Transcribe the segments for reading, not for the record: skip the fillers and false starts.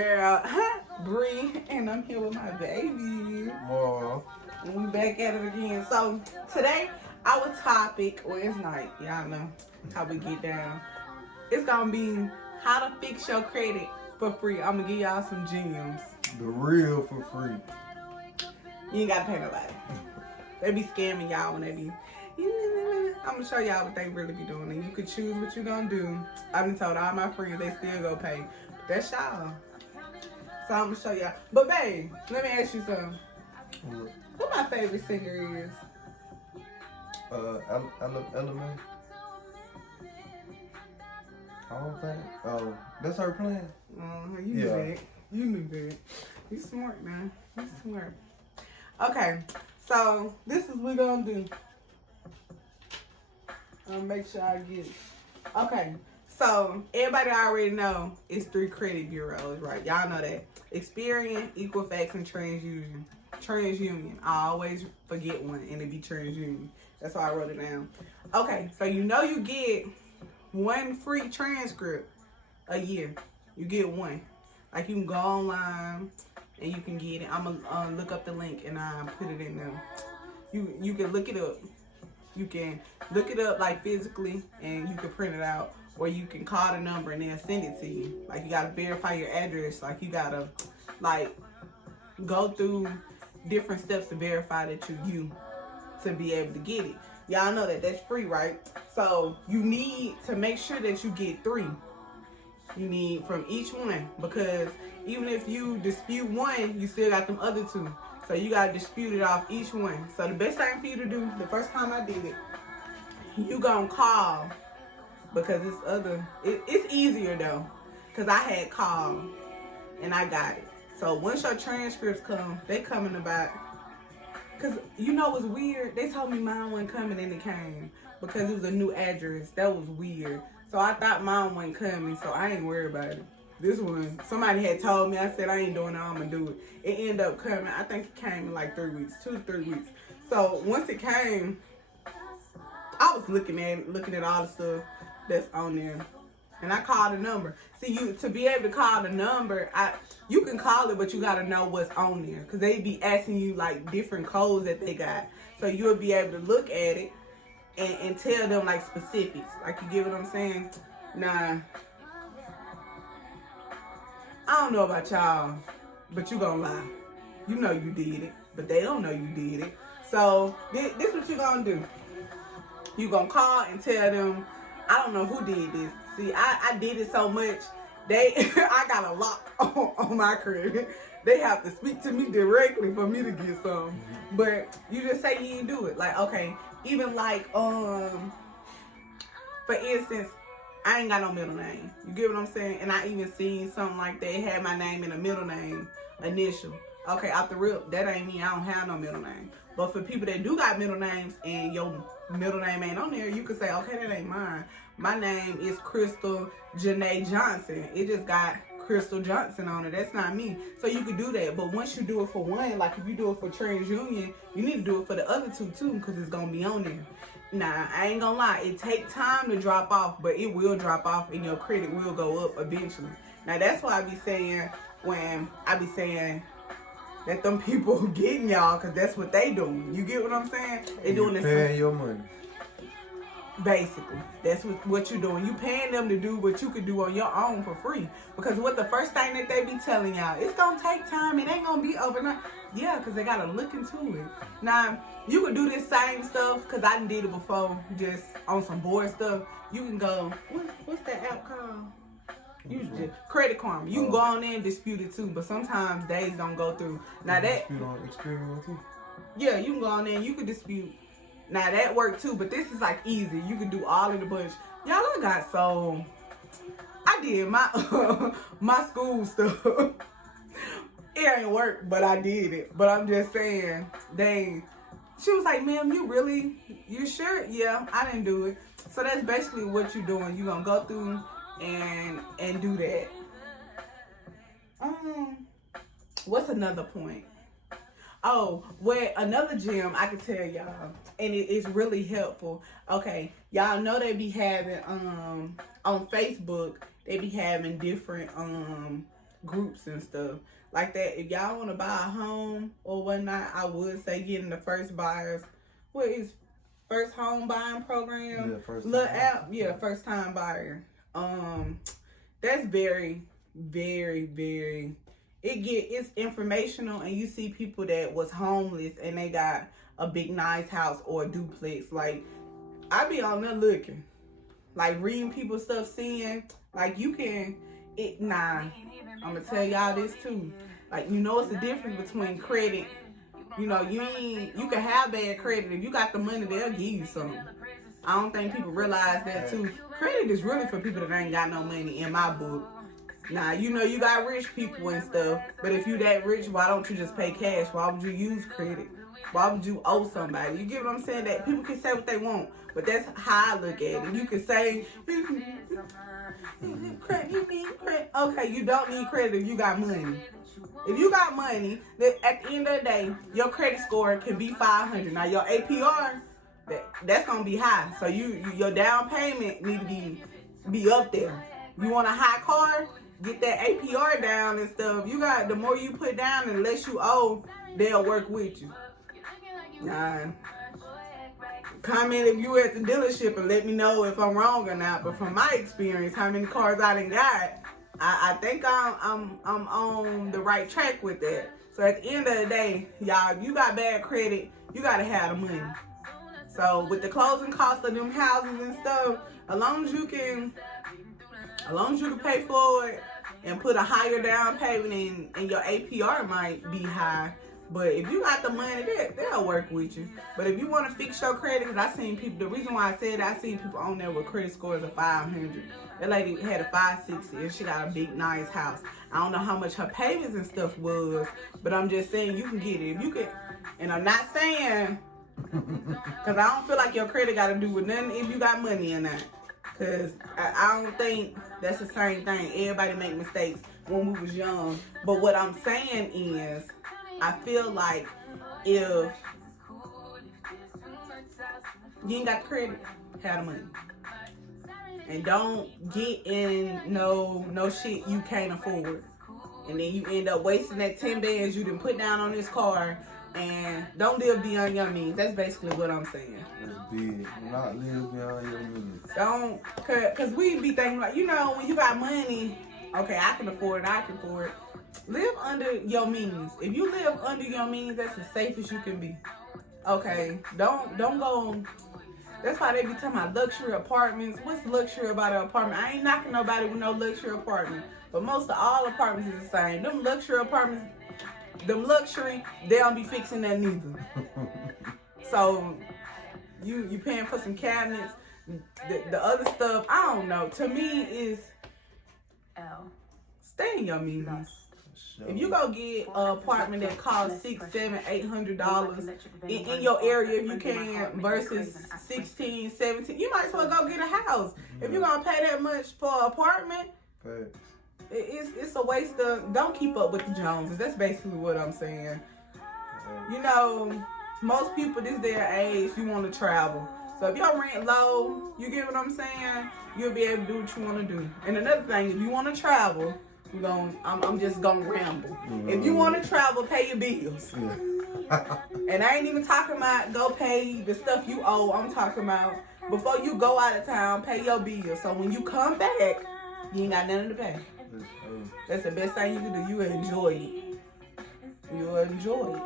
girl, Bree, and I'm here with my baby. Well, And we back at it again. So today, our topic, or it's night, y'all know how we get down. It's gonna be how to fix your credit for free. I'm gonna give y'all some gems. the real for free. You ain't gotta pay nobody. They be scamming y'all when they be. I'm gonna show y'all what they really be doing, and you can choose what you gonna do. I done told all my friends they still go pay. But that's y'all. So I'm gonna show y'all. But babe, let me ask you something. Who my favorite singer is? Element. I don't think. Oh, that's her playing. You knew that. You knew that. You smart, man. You smart. Okay, so this is what we're gonna do. I'll make sure I get it. Okay, so everybody already know it's 3 credit bureaus, right? Y'all know that. Experian, Equifax, and TransUnion. TransUnion. I always forget one, and it be TransUnion. That's why I wrote it down. Okay, so you know you get 1 free transcript a year. You get 1. Like you can go online and you can get it. I'm gonna look up the link and I put it in there. You can look it up. You can look it up like physically and you can print it out, or you can call the number and they'll send it to you. Like you gotta verify your address. Like you gotta like go through different steps to verify that you're you to be able to get it. Y'all know that that's free, right? So you need to make sure that you get 3. You need from each one, because even if you dispute one, you still got them other 2. So you gotta dispute it off each one. So the best thing for you to do, the first time I did it, you gonna call, because it's easier though, because I had called and I got it. So once your transcripts come, they come in about, because you know what's weird? They told me mine wasn't coming and it came because it was a new address. That was weird. So I thought mine wasn't coming, so I ain't worried about it. This one, somebody had told me, I said I ain't doing it, I'm gonna do it. It ended up coming, I think it came in like 3 weeks, 2 to 3 weeks. So once it came, I was looking at all the stuff that's on there. And I called the number. See, to be able to call the number, you can call it, but you gotta know what's on there. Cause they be asking you like different codes that they got. So you'll be able to look at it and tell them like specifics. Like, you get what I'm saying? Nah. I don't know about y'all, but you gonna lie. You know you did it, but they don't know you did it. So this what you gonna do. You gonna call and tell them, I don't know who did this. See, I did it so much, I got a lock on my credit. They have to speak to me directly for me to get some. But you just say you didn't do it. Like, okay, even like, for instance, I ain't got no middle name. You get what I'm saying? And I even seen something like they had my name in a middle name initial. Okay, off the rip, that ain't me. I don't have no middle name. But for people that do got middle names and your middle name ain't on there, you can say, okay, that ain't mine. My name is Crystal Janae Johnson. It just got Crystal Johnson on it. That's not me. So you could do that. But once you do it for one, like if you do it for TransUnion, you need to do it for the other 2 too, because it's going to be on there. Nah, I ain't gonna lie. It takes time to drop off, but it will drop off and your credit will go up eventually. Now, that's why I be saying, when I be saying that them people getting y'all, because that's what they doing. You get what I'm saying? They doing this. Paying your money. Basically, that's what you're doing. You paying them to do what you could do on your own for free. Because what the first thing that they be telling y'all, it's gonna take time. It ain't gonna be overnight. Yeah, because they gotta look into it. Now, you can do this same stuff, because I did it before, just on some board stuff. You can go, what's that app called? Usually Credit Karma. You can go on there and dispute it too, but sometimes days don't go through. Now that dispute on Experian too. Yeah, you can go on there and you can dispute. Now that worked too, but this is like easy. You can do all in the bunch. Y'all, I did my my school stuff. It ain't work, but I did it. But I'm just saying, she was like, ma'am, you sure? Yeah, I didn't do it. So that's basically what you're doing. You're gonna go through and do that. What's another point? Oh, where another gem I can tell y'all, and it is really helpful. Okay, y'all know they be having on Facebook, they be having different groups and stuff like that. If y'all want to buy a home or whatnot, I would say getting the first buyers. What is first home buying program? Yeah, first Little time. app, yeah, first time buyer. That's very, very, very. It's informational, and you see people that was homeless and they got a big nice house or a duplex. Like, I be on there looking, like reading people's stuff, seeing like you can. I'm gonna tell y'all this too. Like, it's the difference between credit. You can have bad credit. If you got the money, they'll give you some. I don't think people realize that too. Credit is really for people that ain't got no money in my book. Now, you got rich people and stuff, but if you that rich, why don't you just pay cash? Why would you use credit? Why would you owe somebody? You get what I'm saying? That people can say what they want, but that's how I look at it. You can say, you need credit. Okay, you don't need credit if you got money. If you got money, then at the end of the day, your credit score can be 500. Now, your APR, that's going to be high. So, your down payment need to be up there. You want a high car? Get that APR down and stuff. The more you put down and less you owe, they'll work with you. Comment if you at the dealership and let me know if I'm wrong or not. But from my experience, how many cars I done got, I think I'm on the right track with that. So at the end of the day, y'all, if you got bad credit, you gotta have the money. So with the closing costs of them houses and stuff, as long as you can pay for it and put a higher down payment in, and your APR might be high. But if you got the money, they'll work with you. But if you want to fix your credit, because I seen people, the reason why I said I seen people on there with credit scores of 500. That lady had a 560 and she got a big, nice house. I don't know how much her payments and stuff was, but I'm just saying you can get it. If you can, and I'm not saying, because I don't feel like your credit got to do with nothing if you got money or not. Because I don't think that's the same thing. Everybody make mistakes when we was young. But what I'm saying is, I feel like if you ain't got credit, have the money. And don't get in no shit you can't afford. And then you end up wasting that 10 bands you didn't put down on this car. And don't live beyond your means. That's basically what I'm saying. That's big. Not live beyond your means. Don't, cause we be thinking like, when you got money, okay, I can afford it. Live under your means. If you live under your means, that's the safest you can be. Okay, don't go. That's why they be talking about luxury apartments. What's luxury about an apartment? I ain't knocking nobody with no luxury apartment, but most of all apartments is the same. Them luxury apartments. Them luxury, they don't be fixing that neither. So you paying for some cabinets. The other stuff, I don't know. To me, is stay in your means. If you go get an apartment that costs $600, $700, $800 in your area, if you can, versus $16, $17, you might as well go get a house. If you're gonna pay that much for an apartment. It's a waste of. Don't keep up with the Joneses. That's basically what I'm saying. Most people this day and age, you want to travel. So if your rent low, you get what I'm saying, you'll be able to do what you want to do. And another thing, if you want to travel, I'm just gonna ramble. If you want to travel, pay your bills. And I ain't even talking about go pay the stuff you owe. I'm talking about before you go out of town, pay your bills. So when you come back, you ain't got nothing to pay. That's the best thing you can do. You enjoy it. You'll enjoy it.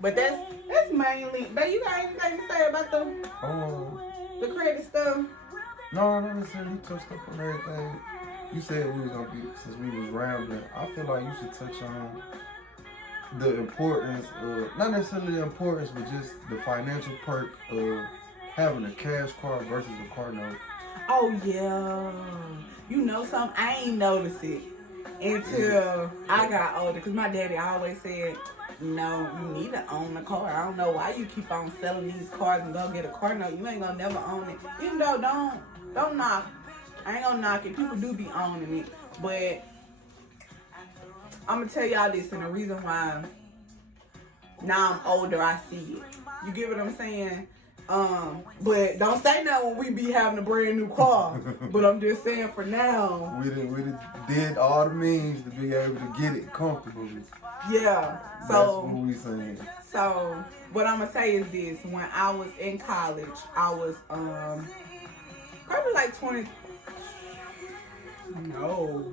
But that's mainly. But you got anything to say about the credit stuff? No, not necessarily. You touched up on everything. You said we was gonna be, since we was rambling. I feel like you should touch on the importance of, not necessarily the importance, but just the financial perk of having a cash card versus a car note. Oh yeah. You know something? I ain't noticed it until I got older. Because my daddy always said, you need to own a car. I don't know why you keep on selling these cars and go get a car note. You ain't gonna never own it. Even though don't knock. I ain't gonna knock it. People do be owning it. But I'm gonna tell y'all this, and the reason why now I'm older, I see it. You get what I'm saying? But don't say nothing when we be having a brand new car. But I'm just saying for now. We did all the means to be able to get it comfortably. Yeah. That's what we saying. So what I'm gonna say is this: when I was in college, I was probably like 20. No,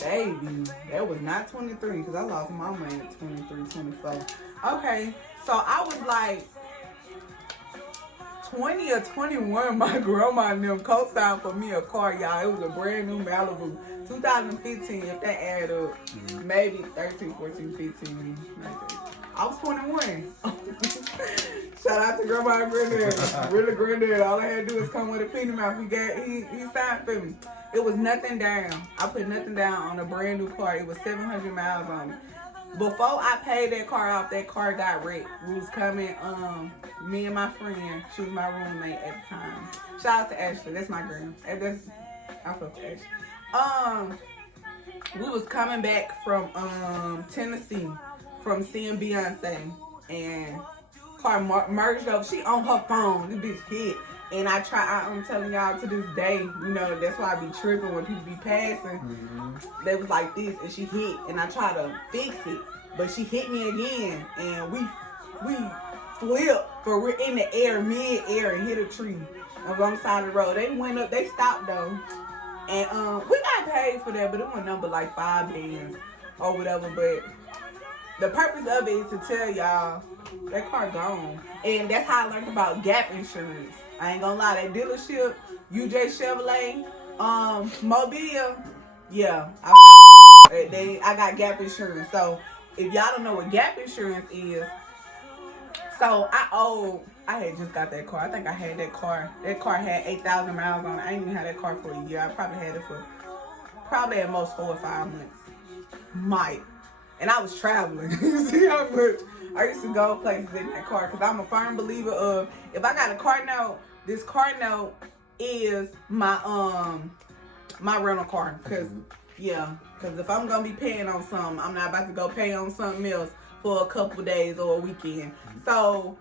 baby, that was not 23 because I lost my money at 23, 24. Okay, so I was like 20 or 21. My grandma and them co-signed for me a car, y'all. It was a brand new Malibu, 2015. If that add up, maybe 13, 14, 15. Maybe. I was 21. Shout out to grandma and granddad. Really granddad. All I had to do was come with a penny mouth. He signed for me. It was nothing down. I put nothing down on a brand new car. It was 700 miles on it. Before I paid that car off, that car got wrecked. We was coming, me and my friend, she was my roommate at the time. Shout out to Ashley. That's my girl. I fuck with Ashley. We was coming back from Tennessee from seeing Beyonce, and car merged over. She on her phone. This bitch hit. And I'm telling y'all to this day, you know, that's why I be tripping when people be passing. They was like this, and she hit, and I tried to fix it, but she hit me again, and we flipped, but we're in the air, mid-air, and hit a tree on the side of the road. They went up, they stopped though, and we got paid for that, but it went number like 5 bands or whatever. But the purpose of it is to tell y'all that car gone, and that's how I learned about gap insurance. I ain't gonna lie, that dealership, UJ Chevrolet, Mobile, yeah, I got gap insurance. So if y'all don't know what gap insurance is, so I had just got that car. I think I had that car. That car had 8,000 miles on it. I ain't even had that car for a year. I probably had it for at most 4 or 5 months. Might. And I was traveling. You see how much I used to go places in that car, because I'm a firm believer of, if I got a car note, this car note is my my rental car. Because if I'm gonna be paying on something, I'm not about to go pay on something else for a couple days or a weekend. So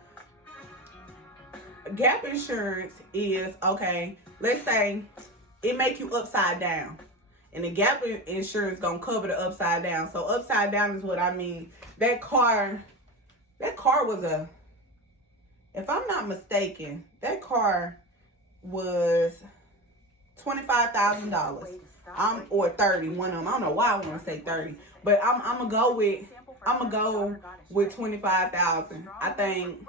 gap insurance is, okay, let's say it make you upside down. And the gap insurance gonna cover the upside down. So upside down is what I mean. That car was if I'm not mistaken, that car was $25,000. Or 30, one of them. I don't know why I want to say 30, but I'm gonna go with 25,000. I think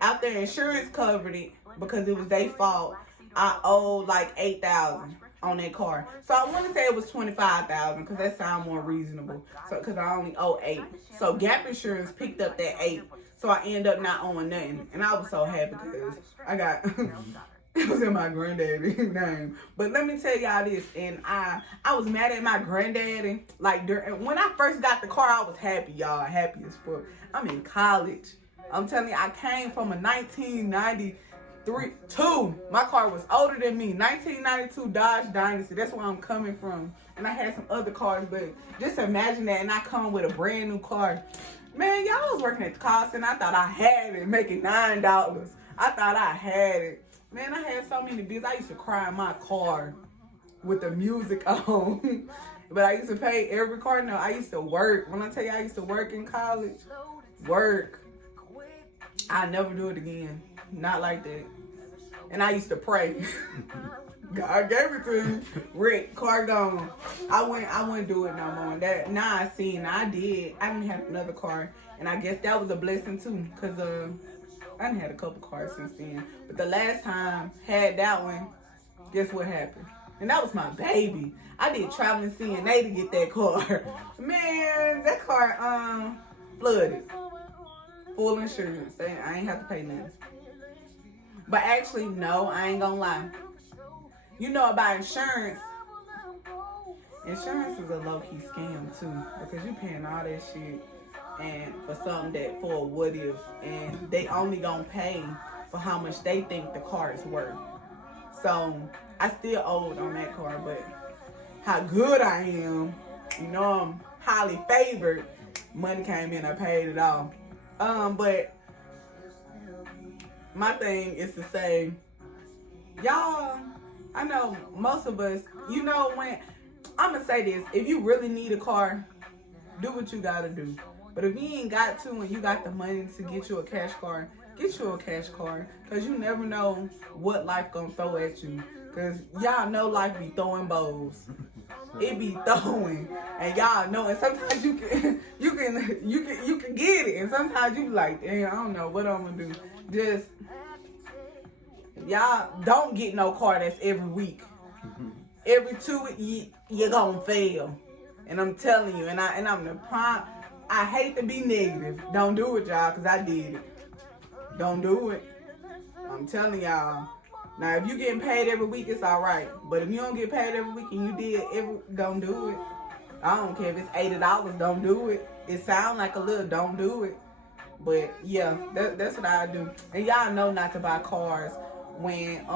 after insurance covered it because it was their fault, I owed like 8,000 on that car. So I want to say it was 25,000 because that sounds more reasonable. So because I only owe 8. So gap insurance picked up that 8. So I end up not owing nothing. And I was so happy because I got it was in my granddaddy's name. But let me tell y'all this, and I was mad at my granddaddy. Like when I first got the car, I was happy, y'all. Happy as fuck. I'm in college. I'm telling you, I came from a 1992. My car was older than me. 1992 Dodge Dynasty. That's where I'm coming from. And I had some other cars, but just imagine that. And I come with a brand new car. Man, y'all was working at the call center. I thought I had it, making $9. I thought I had it. Man, I had so many bills. I used to cry in my car with the music on. But I used to pay every car note. I used to work. When I tell you I used to work in college, I never do it again. Not like that. And I used to pray. God gave it to you. Rick, car gone. I wouldn't do it no more. That now I seen. I did. I didn't have another car, and I guess that was a blessing too, cause I done had a couple cars since then. But the last time had that one, guess what happened? And that was my baby. I did traveling CNA to get that car. Man, that car flooded. Full insurance. I ain't have to pay nothing. But actually, no, I ain't gonna lie. You know about insurance. Insurance is a low-key scam too, because you paying all that shit and for something that for a what if, and they only gonna pay for how much they think the car is worth. So I still owed on that car, but how good I am, you know, I'm highly favored. Money came in, I paid it off. But my thing is to say, y'all, I know most of us, you know, when, I'm going to say this, if you really need a car, do what you got to do. But if you ain't got to and you got the money to get you a cash car, get you a cash car. Because you never know what life going to throw at you. Because y'all know life be throwing bows. It be throwing. And y'all know, and sometimes you can get it. And sometimes you be like, damn, I don't know what I'm going to do. Just, y'all don't get no car that's every week. Every 2 weeks, you're going to fail. And I'm telling you, and I'm the prime. I hate to be negative. Don't do it, y'all, because I did it. Don't do it. I'm telling y'all. Now, if you getting paid every week, it's all right. But if you don't get paid every week and you did don't do it. I don't care if it's $80, don't do it. It sounds like a little, don't do it. But yeah, that's what I do. And y'all know not to buy cars when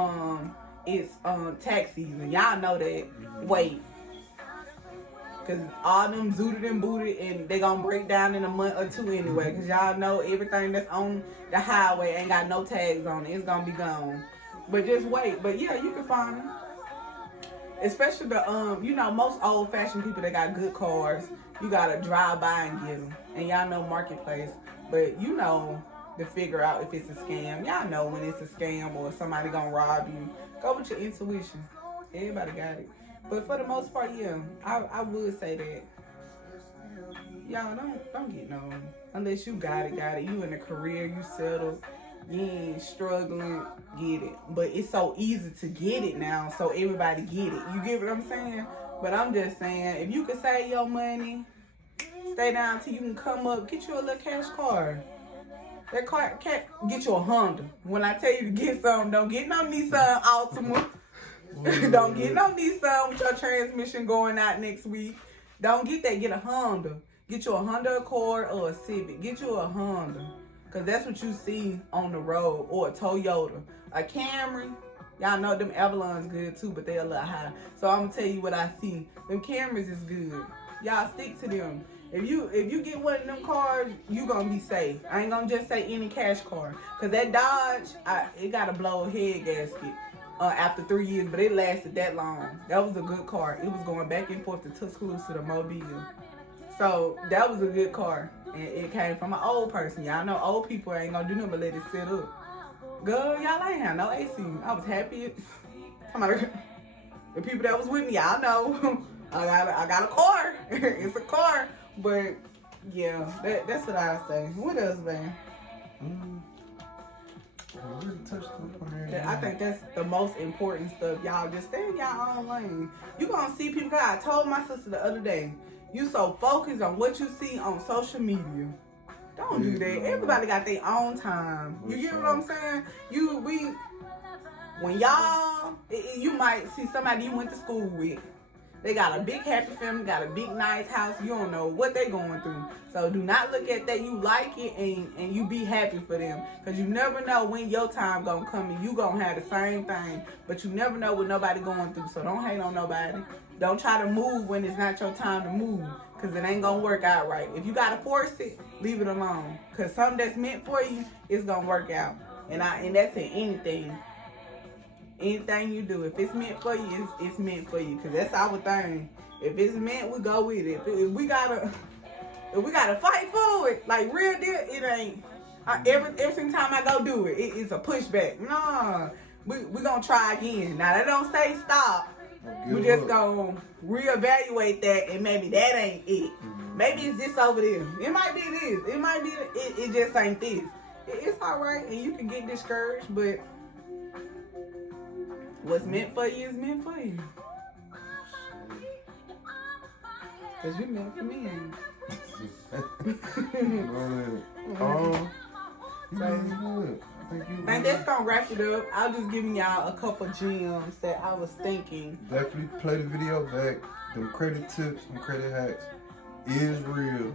it's tax season. Y'all know that. Wait. Because all them zooted and booted and they gonna break down in a month or two anyway. Because y'all know everything that's on the highway ain't got no tags on it. It's gonna be gone. But just wait. But yeah, you can find them. Especially the, you know, most old-fashioned people that got good cars, you gotta drive by and get them. And y'all know Marketplace. But you know to figure out if it's a scam. Y'all know when it's a scam or somebody gonna rob you. Go with your intuition. Everybody got it. But for the most part, yeah, I would say that. Y'all don't get no, unless you got it. You in a career, you settled, you ain't struggling, get it. But it's so easy to get it now, so everybody get it. You get what I'm saying? But I'm just saying, if you can save your money, stay down till you can come up, get you a little cash car. That car can't get you a Honda. When I tell you to get something, don't get no Nissan Altima. Don't get no Nissan with your transmission going out next week. Don't get that. Get a Honda. Get you a Honda Accord or a Civic. Get you a Honda. Because that's what you see on the road. Or a Toyota. A Camry. Y'all know them Avalon's good too, but they're a little high. So I'm going to tell you what I see. Them Camrys is good. Y'all stick to them. If you get one of them cars, you going to be safe. I ain't going to just say any cash car. Because that Dodge, it got a blow head gasket. After 3 years, but it lasted that long. That was a good car. It was going back and forth to Tuscaloosa to Mobile. So that was a good car. And it came from an old person. Y'all know old people ain't gonna do nothing but let it sit up. Girl, y'all ain't have no AC. I was happy. The people that was with me, y'all know. I got a car. It's a car. But yeah, that's what I say. What else, man? I think that's the most important stuff, y'all. Just stay in y'all own lane. You gonna see people. I told my sister the other day, you so focused on what you see on social media. Don't do that. Everybody got their own time. You get what I'm saying? When y'all, you might see somebody you went to school with. They got a big happy family, got a big nice house. You don't know what they going through. So do not look at that. You like it and you be happy for them. Because you never know when your time going to come and you going to have the same thing. But you never know what nobody going through. So don't hate on nobody. Don't try to move when it's not your time to move. Because it ain't going to work out right. If you got to force it, leave it alone. Because something that's meant for you, it's going to work out. And that's in anything. Anything you do, if it's meant for you, it's meant for you. Cause that's our thing. If it's meant, we go with it. If we gotta fight for it, like real deal, it ain't. Every time I go do it, it's a pushback. Nah, we gonna try again. Now that don't say stop. We just gonna reevaluate that, and maybe that ain't it. Maybe it's this over there. It might be this. It might be it just ain't this. It's all right, and you can get discouraged, but what's meant for you is meant for you. Cause you meant for me. And that's gonna wrap it up. I was just giving y'all a couple gems that I was thinking. Definitely play the video back. Them credit tips, them credit hacks is real.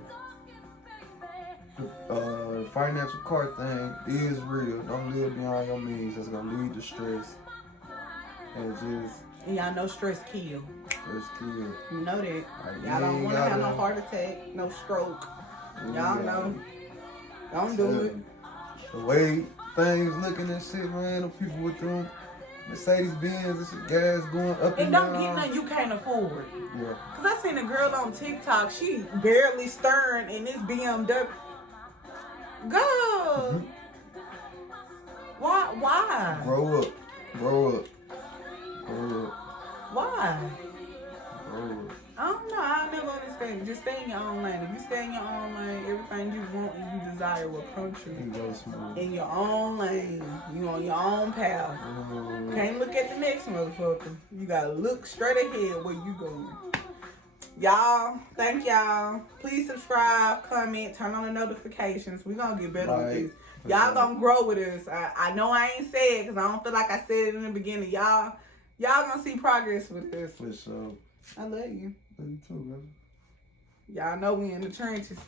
The financial card thing is real. Don't live beyond your means. That's gonna lead to stress. And y'all know stress kill. Stress kill. You know that. Y'all don't want to have no heart attack, no stroke. Y'all know. Don't do it. The way things looking and shit, man. The people with them Mercedes Benz, this gas going up And and don't down. get nothing you can't afford. Yeah. Cause I seen a girl on TikTok, she barely stern in this BMW. Go. Why? Grow up. Grow up. Grow up. Why? Grow up. I don't know. I never understand. Just stay in your own lane. If you stay in your own lane, everything you want and you desire will come true. You go smooth. In your own lane, you on your own path. Can't look at the next motherfucker. You gotta look straight ahead where you going. Y'all, thank y'all. Please subscribe, comment, turn on the notifications. We gonna get better with this. Y'all gonna grow with us. I know I ain't said it because I don't feel like I said it in the beginning. Y'all gonna see progress with this. For sure. I love you. Love you too, brother. Y'all know we in the trenches.